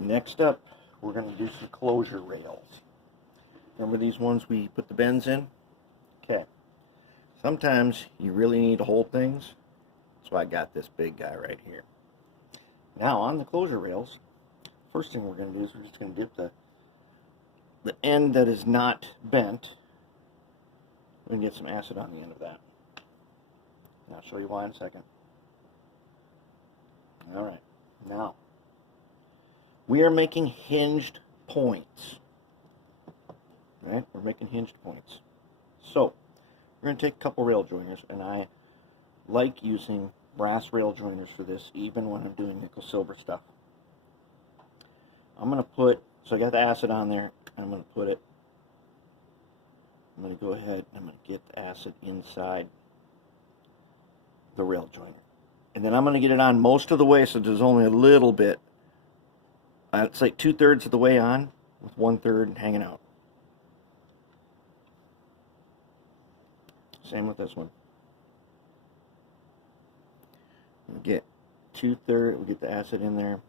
Next up, we're going to do some closure rails. Remember these ones we put the bends in? Okay. Sometimes you really need to hold things. That's why I got this big guy right here. Now on the closure rails, first thing we're going to do is we're just going to dip the end that is not bent. We're going to get some acid on the end of that. And I'll show you why in a second. Alright, now we are making hinged points. Right? We're making hinged points. So, we're going to take a couple rail joiners, and I like using brass rail joiners for this, even when I'm doing nickel silver stuff. I'm going to put, so I got the acid on there, and I'm going to put it, I'm going to go ahead and I'm going to get the acid inside the rail joiner. And then I'm going to get it on most of the way, so there's only a little bit. It's like 2/3 of the way on, with 1/3 hanging out. Same with this one. We get 2/3, we get the acid in there.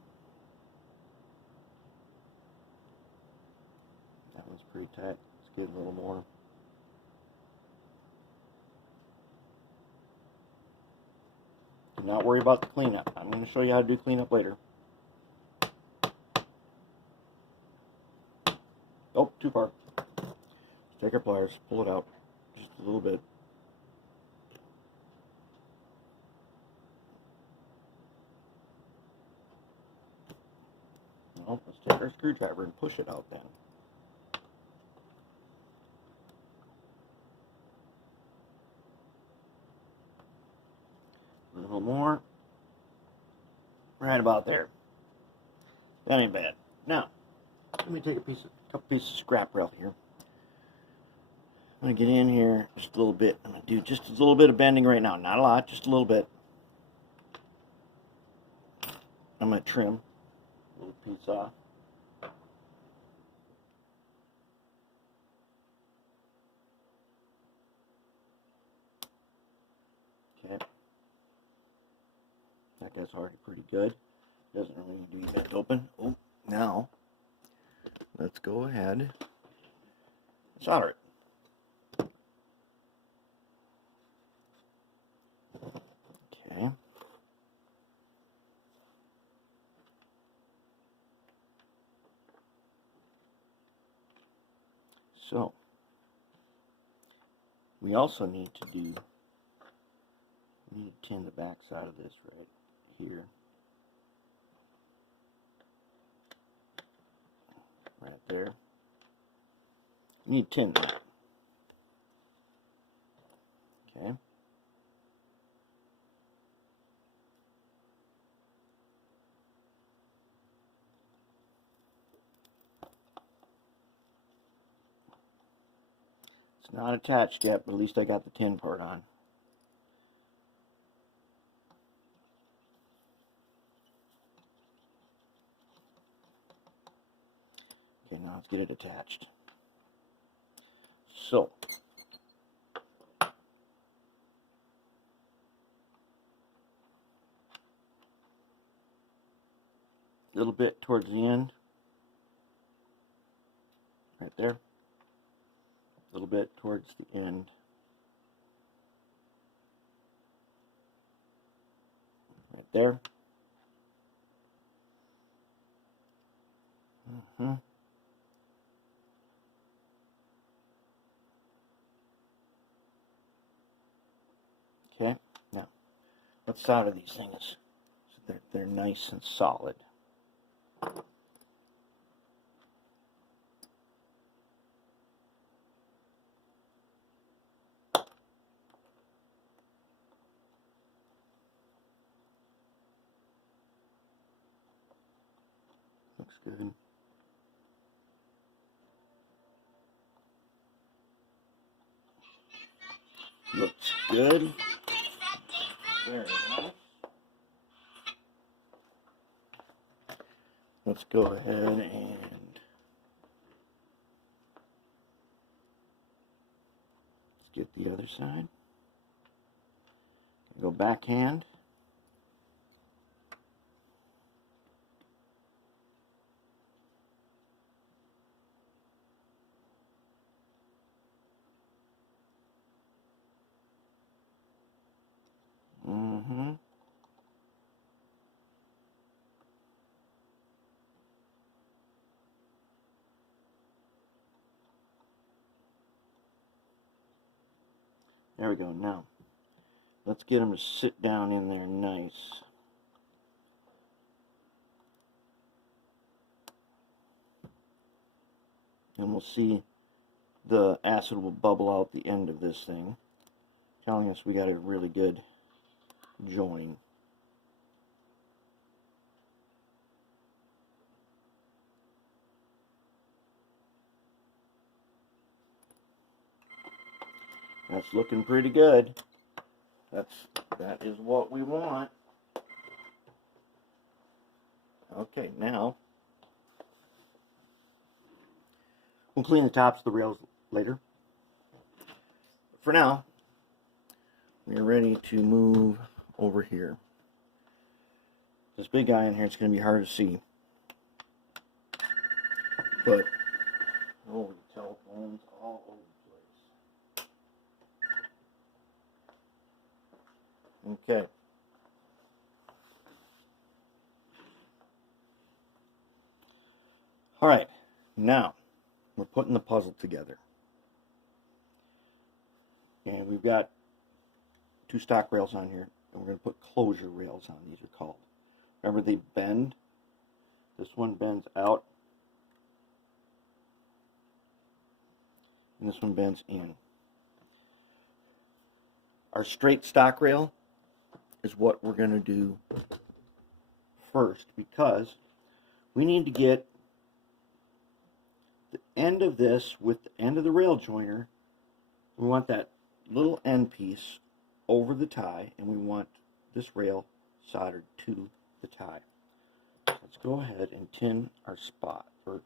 That one's pretty tight. Let's get a little more. Do not worry about the cleanup. I'm going to show you how to do cleanup later. Oh, too far. Let's take our pliers, pull it out just a little bit. Well, let's take our screwdriver and push it out then. A little more. Right about there. That ain't bad. Now, let me take a couple pieces of scrap rail here. I'm going to get in here just a little bit. I'm going to do just a little bit of bending right now. Not a lot, just a little bit. I'm going to trim a little piece off. Okay. That guy's already pretty good. Doesn't really need to be bent open. Oh, now, let's go ahead and solder it. Okay. So, we also need to tin the back side of this right here. Right there. You need to tin that. Okay. It's not attached yet, but at least I got the tin part on. Okay, now let's get it attached. So, a little bit towards the end, right there. A little bit towards the end. Right there. Okay, now let's solder these things so they're nice and solid. Looks good. Looks good. Very nice. Let's go ahead and let's get the other side. Go backhand. There we go. Now, let's get them to sit down in there nice. And we'll see the acid will bubble out the end of this thing, telling us we got a really good join. That's looking pretty good. That is what we want. Okay, now we'll clean the tops of the rails later. For now, we're ready to move over here. This big guy in here, it's going to be hard to see. But, oh, the telephone's all over the place. Okay. Alright, now we're putting the puzzle together. And we've got 2 stock rails on here, and we're going to put closure rails on. These are called. Remember, they bend. This one bends out, and this one bends in. Our straight stock rail is what we're going to do first, because we need to get the end of this with the end of the rail joiner. We want that little end piece over the tie, and we want this rail soldered to the tie. Let's go ahead and tin our spot, or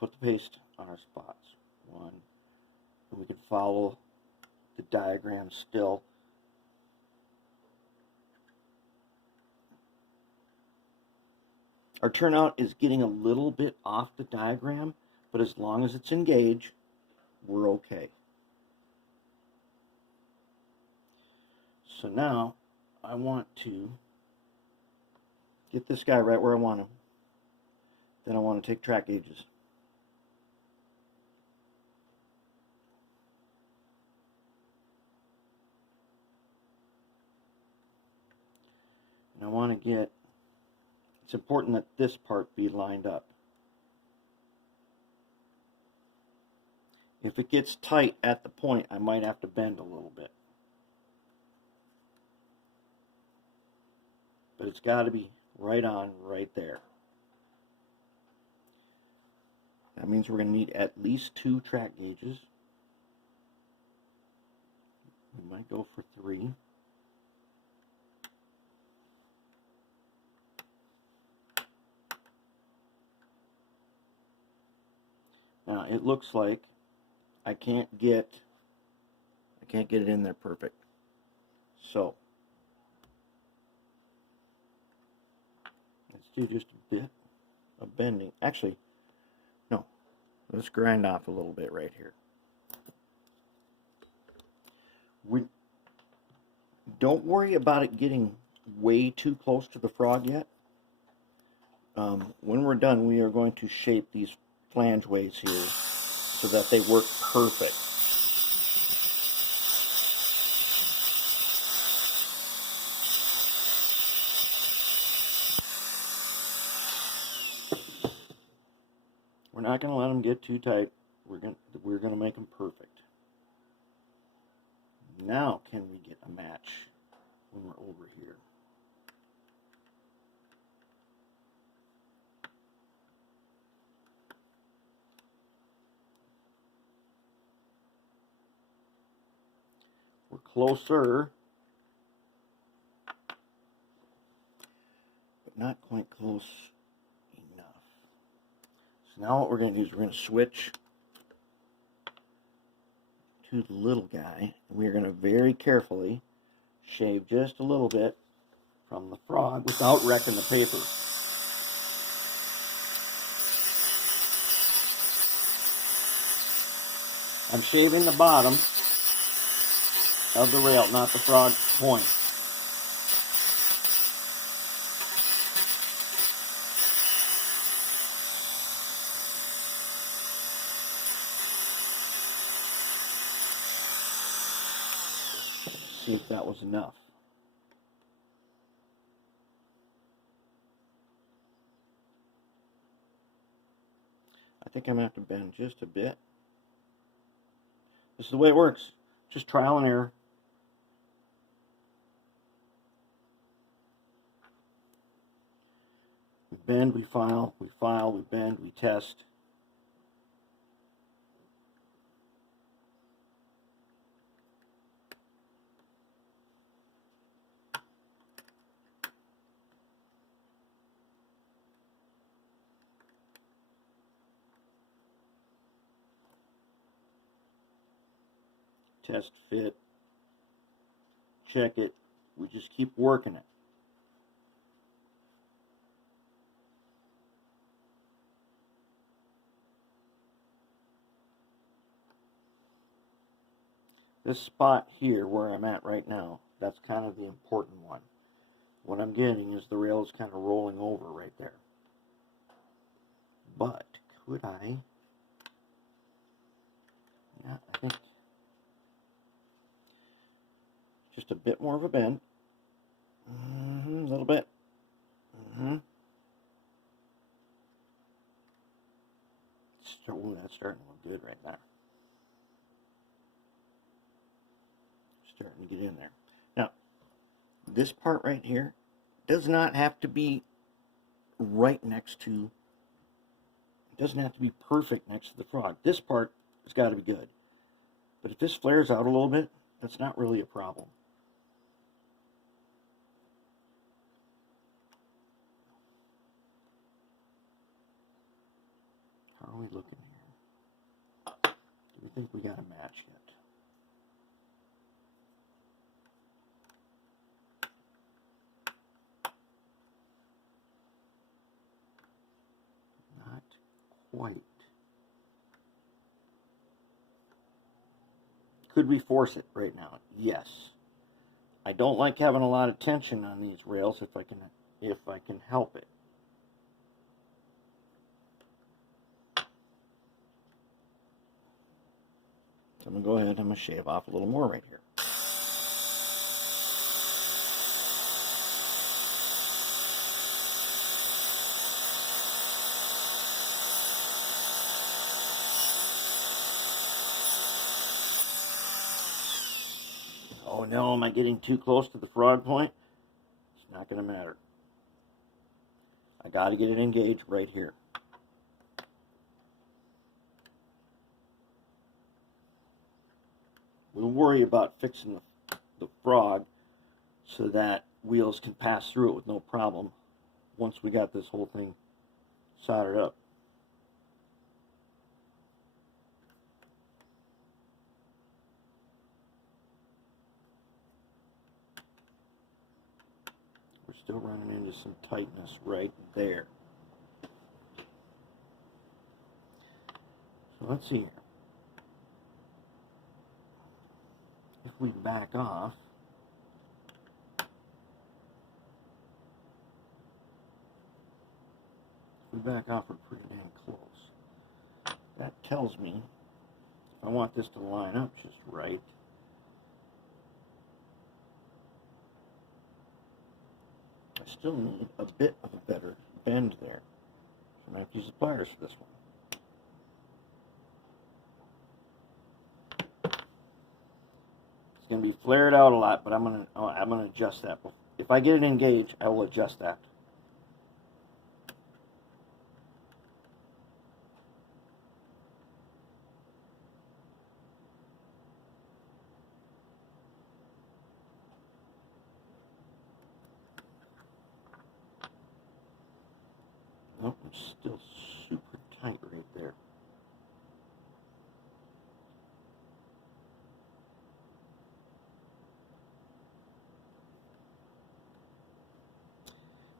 put the paste on our spots. One, and we can follow the diagram still. Our turnout is getting a little bit off the diagram, but as long as it's engaged, we're okay. So now I want to get this guy right where I want him. Then I want to take track gauges. And I want to get, it's important that this part be lined up. If it gets tight at the point, I might have to bend a little bit. But it's got to be right on, right there. That means we're going to need at least 2 track gauges. We might go for 3. Now it looks like I can't get it in there perfect. So let's do just a bit of bending. Actually, no. Let's grind off a little bit right here. We don't worry about it getting way too close to the frog yet. When we're done, we are going to shape these flangeways here so that they work perfect. We're not going to let them get too tight. We're going to make them perfect. Now, can we get a match when we're over here? We're closer, but not quite close enough. So now what we're going to do is we're going to switch to the little guy. We're going to very carefully shave just a little bit from the frog without wrecking the paper. I'm shaving the bottom of the rail, not the frog point. see if that was enough. I think I'm going to have to bend just a bit. This is the way it works. Just trial and error. We bend, we file, we file, we bend, we test. Test fit, check it, we just keep working it. This spot here where I'm at right now, that's kind of the important one. What I'm getting is the rail is kind of rolling over right there. But could I? Yeah, I think just a bit more of a bend. A little bit. Ooh, that's starting to look good right now. Starting to get in there. Now, this part right here does not have to be right next to, it doesn't have to be perfect next to the frog. This part has got to be good. But if this flares out a little bit, that's not really a problem. How are we looking here? Do we think we got a match yet? Not quite. Could we force it right now? Yes. I don't like having a lot of tension on these rails if I can help it. So I'm going to go ahead and I'm going to shave off a little more right here. Oh no, am I getting too close to the frog point? It's not going to matter. I got to get it engaged right here. We'll worry about fixing the frog so that wheels can pass through it with no problem once we got this whole thing soldered up. We're still running into some tightness right there. So let's see here. If we back off, we're pretty dang close. That tells me if I want this to line up just right, I still need a bit of a better bend there. So I'm going to have to use the pliers for this one. It's going to be flared out a lot, but I'm going to adjust that. If I get it engaged, I will adjust that. Nope, I'm still super tight right there.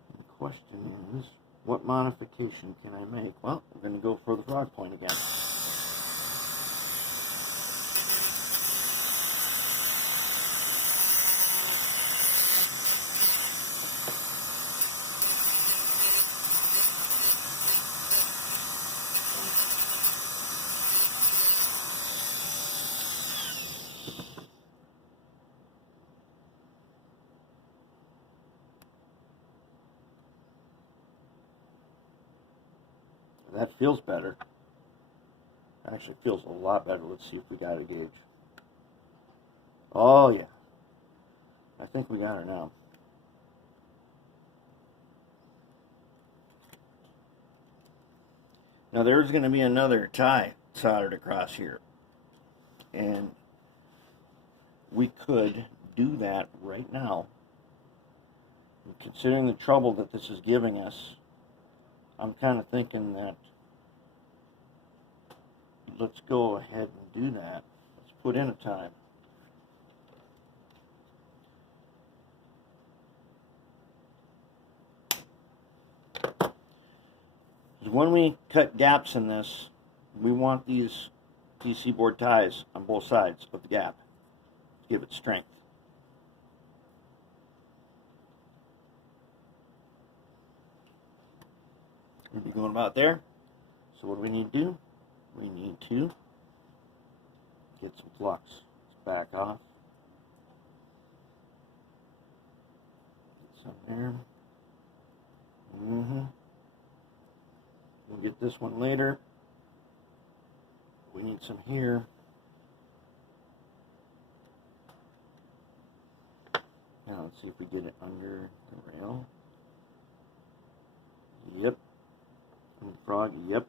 And the question is, what modification can I make? Well, we're going to go for the frog point again. That feels better. Actually feels a lot better. Let's see if we got a gauge. Oh yeah. I think we got her now. Now there's going to be another tie soldered across here. And we could do that right now. Considering the trouble that this is giving us, I'm kind of thinking that let's go ahead and do that. Let's put in a time. Because when we cut gaps in this, we want these PC board ties on both sides of the gap to give it strength. We'll be going about there. So what do we need to do? We need to get some flux. Let's back off. Get some there. We'll get this one later. We need some here. Now let's see if we get it under the rail. Yep. And the frog, yep.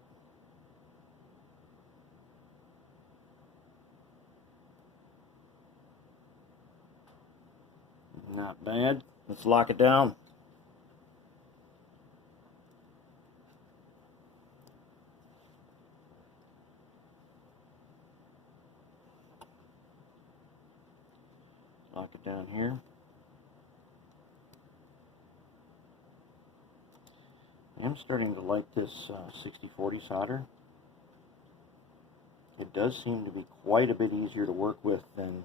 Not bad. Let's lock it down. Lock it down here. I'm starting to like this 60-40 solder. It does seem to be quite a bit easier to work with than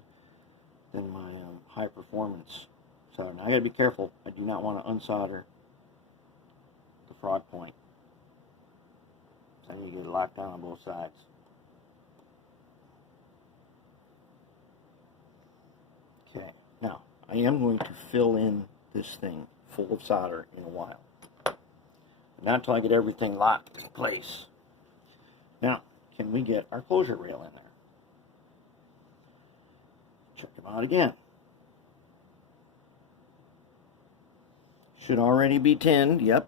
my high performance solder. Now I gotta be careful. I do not want to unsolder the frog point. So I need to get it locked down on both sides. Okay, now I am going to fill in this thing full of solder in a while. Not until I get everything locked in place. Now, can we get our closure rail in there? Check them out again. Should already be tinned, yep.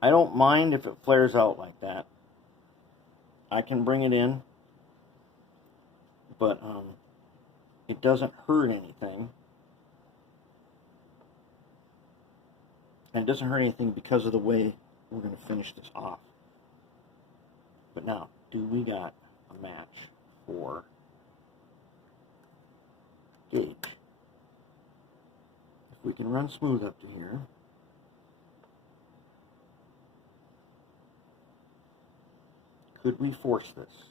I don't mind if it flares out like that. I can bring it in, but it doesn't hurt anything. And it doesn't hurt anything because of the way we're going to finish this off. But now, do we got a match for gauge? If we can run smooth up to here, could we force this?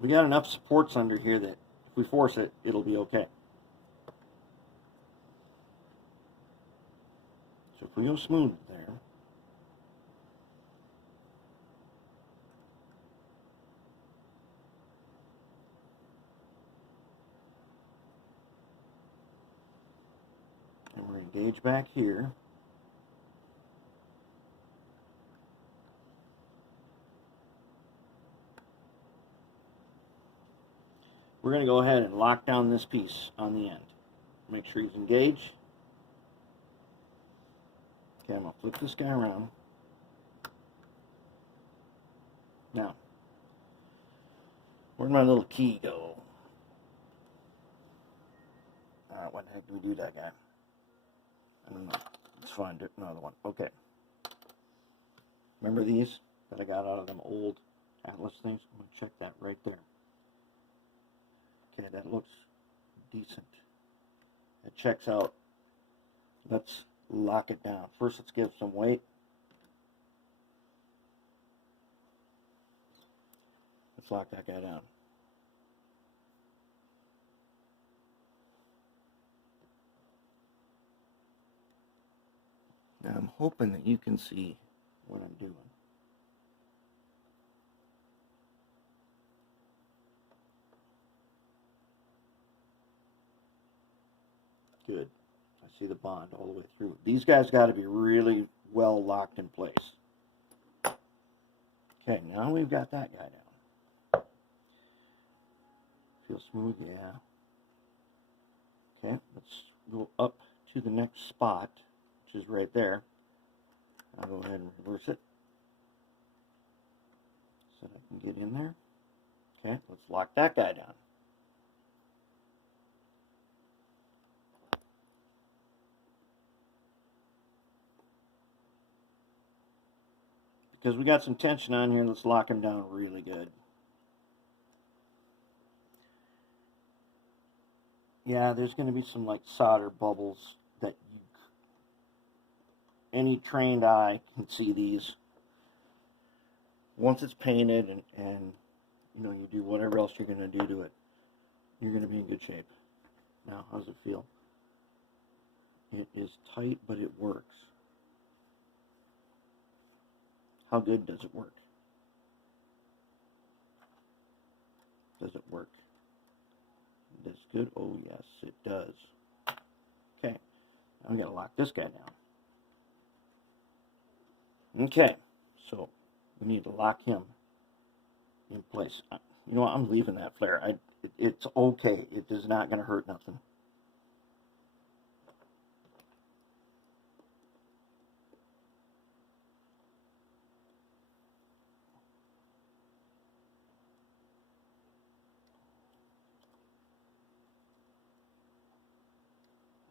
We got enough supports under here that if we force it, it'll be okay. So if we go smooth there, and we're going to gauge back here. We're going to go ahead and lock down this piece on the end. Make sure he's engaged. Okay, I'm going to flip this guy around. Now, where'd my little key go? Alright, what the heck do we do that guy? I don't know. Let's find another one. Okay. Remember these that I got out of them old Atlas things? I'm going to check that right there. Okay, that looks decent. It checks out. Let's lock it down. First, let's give some weight. Let's lock that guy down. Now, I'm hoping that you can see what I'm doing. Good. I see the bond all the way through. These guys got to be really well locked in place. Okay, now we've got that guy down. Feel smooth? Yeah. Okay, let's go up to the next spot, which is right there. I'll go ahead and reverse it so that I can get in there. Okay, let's lock that guy down. Because we got some tension on here, let's lock him down really good. Yeah, there's going to be some like solder bubbles that any trained eye can see these. Once it's painted and you know, you do whatever else you're going to do to it, you're going to be in good shape. Now, how does it feel? It is tight, but it works. How good does it work? Does it work? That's good. Oh, yes, it does. Okay, now we got to lock this guy down. Okay, so we need to lock him in place. You know what? I'm leaving that flare. It's okay. It is not going to hurt nothing.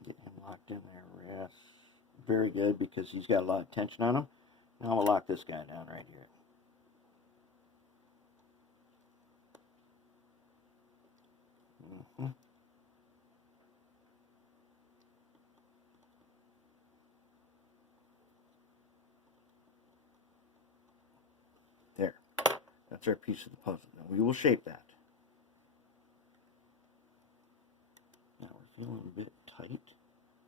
Get him locked in there. Yes. Very good, because he's got a lot of tension on him. Now I'm going to lock this guy down right here. There. That's our piece of the puzzle. Now we will shape that. Now we're feeling a bit tight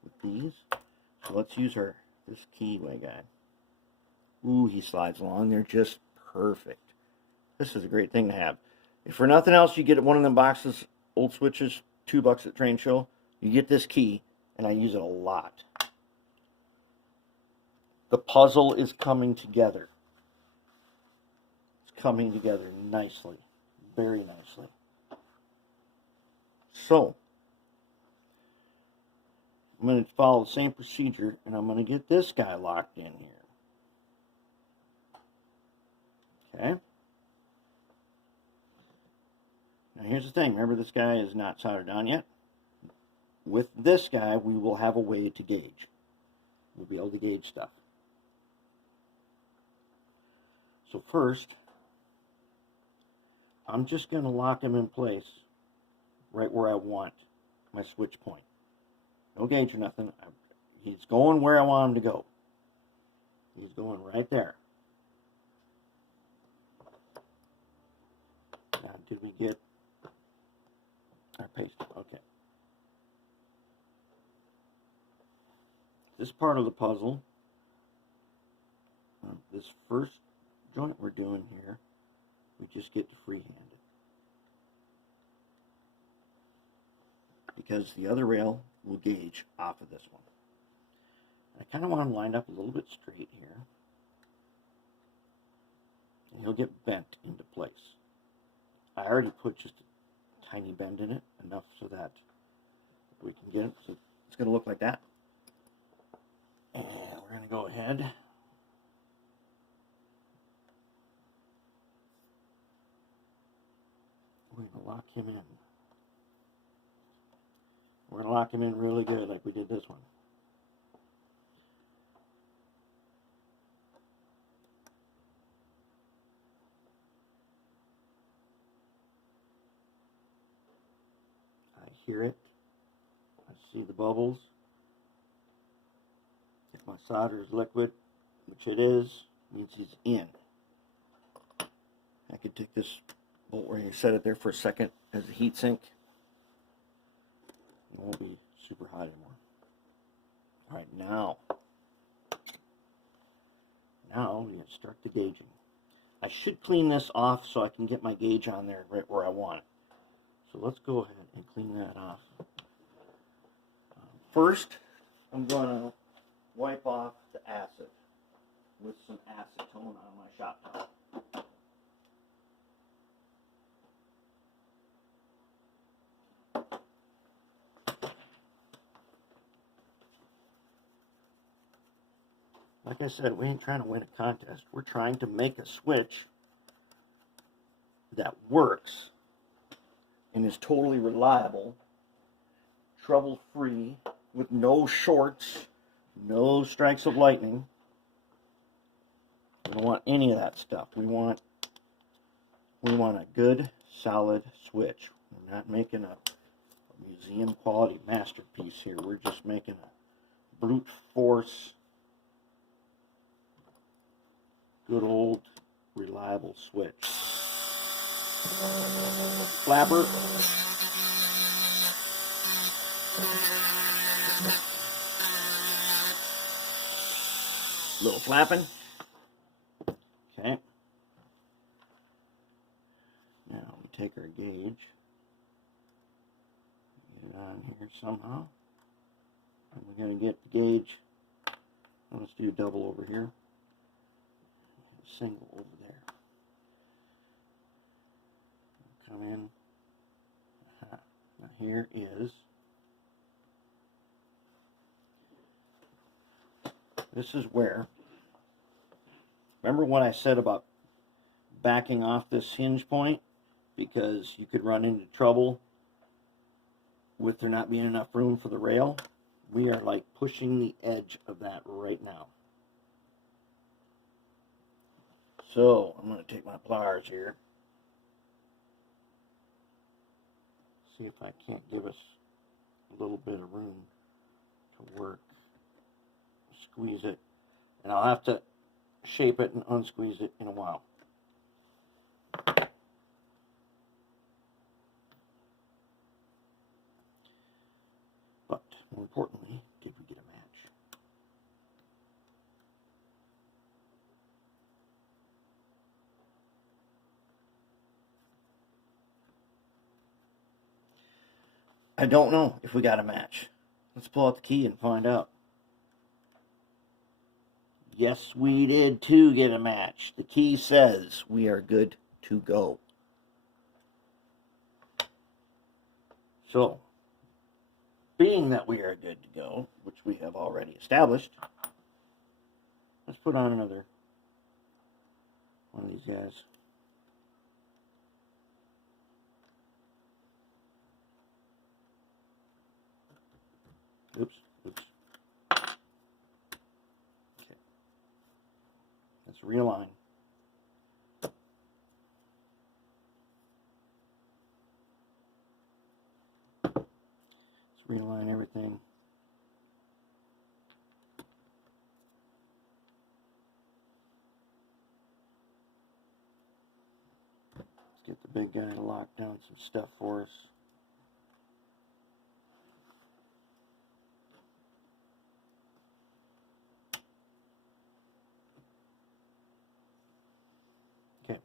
with these. So let's use this keyway guy. Ooh, he slides along there just perfect. This is a great thing to have. If for nothing else, you get one of them boxes, old switches, $2 at Train Show. You get this key, and I use it a lot. The puzzle is coming together. It's coming together nicely, very nicely. So, I'm going to follow the same procedure, and I'm going to get this guy locked in here. Okay. Now here's the thing. Remember, this guy is not soldered down yet. With this guy, we will have a way to gauge. We'll be able to gauge stuff. So first, I'm just going to lock him in place right where I want my switch point. No gauge or nothing. He's going where I want him to go. He's going right there. Now, did we get our paste? Okay. This part of the puzzle, this first joint we're doing here, we just get to freehand it. Because the other rail will gauge off of this one. I kind of want him lined up a little bit straight here. And he'll get bent into place. I already put just a tiny bend in it, enough so that we can get it. So it's going to look like that. And we're going to go ahead. We're going to lock him in. We're going to lock him in really good like we did this one. I hear it. I see the bubbles. If my solder is liquid, which it is, means he's in. I could take this bolt where you set it there for a second as a heat sink. It won't be super hot anymore. Alright, now we can start the gauging. I should clean this off so I can get my gauge on there right where I want it. So let's go ahead and clean that off. First, I'm going to wipe off the acid with some acetone on my shop top. Like I said, we ain't trying to win a contest. We're trying to make a switch that works and is totally reliable, trouble-free, with no shorts, no strikes of lightning. We don't want any of that stuff. We want a good, solid switch. We're not making a museum quality masterpiece here. We're just making a brute force, good old reliable switch. Flapper. Little flapping. Okay. Now we take our gauge, get it on here somehow, and we're going to get the gauge. Let's do double over here, single over there. Come in. Now here is, this is where, remember what I said about backing off this hinge point because you could run into trouble with there not being enough room for the rail? We are like pushing the edge of that right now. So I'm going to take my pliers here, see if I can't give us a little bit of room to work. Squeeze it, and I'll have to shape it and unsqueeze it in a while. But more importantly, did we get a match? I don't know if we got a match. Let's pull out the key and find out. Yes, we did too get a match. The key says we are good to go. So, being that we are good to go, which we have already established, let's put on another one of these guys. Oops. Okay. Let's realign. Let's realign everything. Let's get the big guy to lock down some stuff for us. Okay.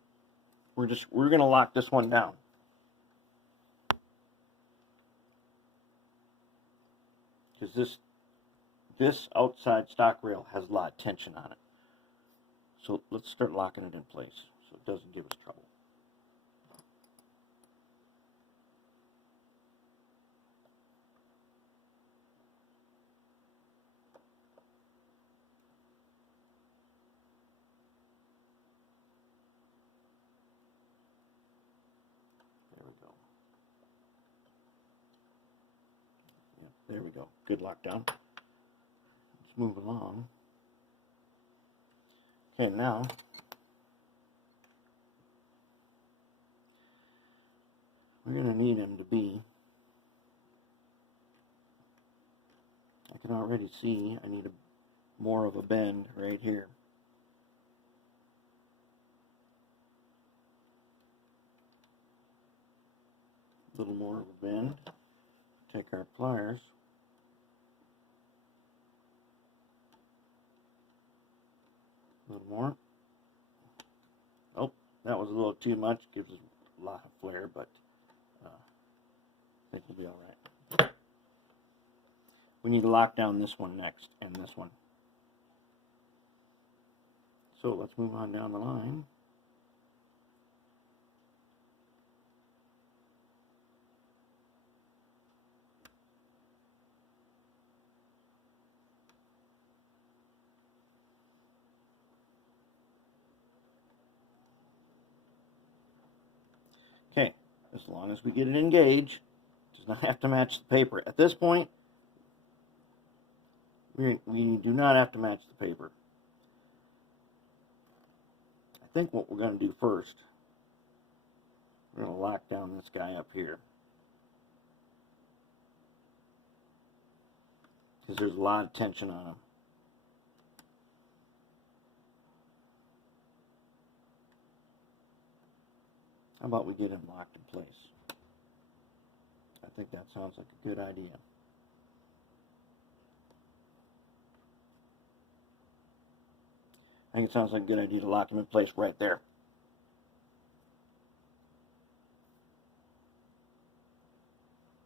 We're going to lock this one down. Because this outside stock rail has a lot of tension on it. So let's start locking it in place so it doesn't give us trouble. There we go. Yeah, there we go. Good lockdown. Let's move along. Okay, now we're going to need him to be, I can already see I need more of a bend right here. A little more of a bend. Take our pliers. A little more. Oh, that was a little too much. Gives us a lot of flare, but I think we'll be all right. we need to lock down this one next and this one. So let's move on down the line. Okay, as long as we get it engaged, it does not have to match the paper. At this point, we do not have to match the paper. I think what we're going to do first, we're going to lock down this guy up here, because there's a lot of tension on him. How about we get him locked in place? I think that sounds like a good idea. I think it sounds like a good idea to lock him in place right there.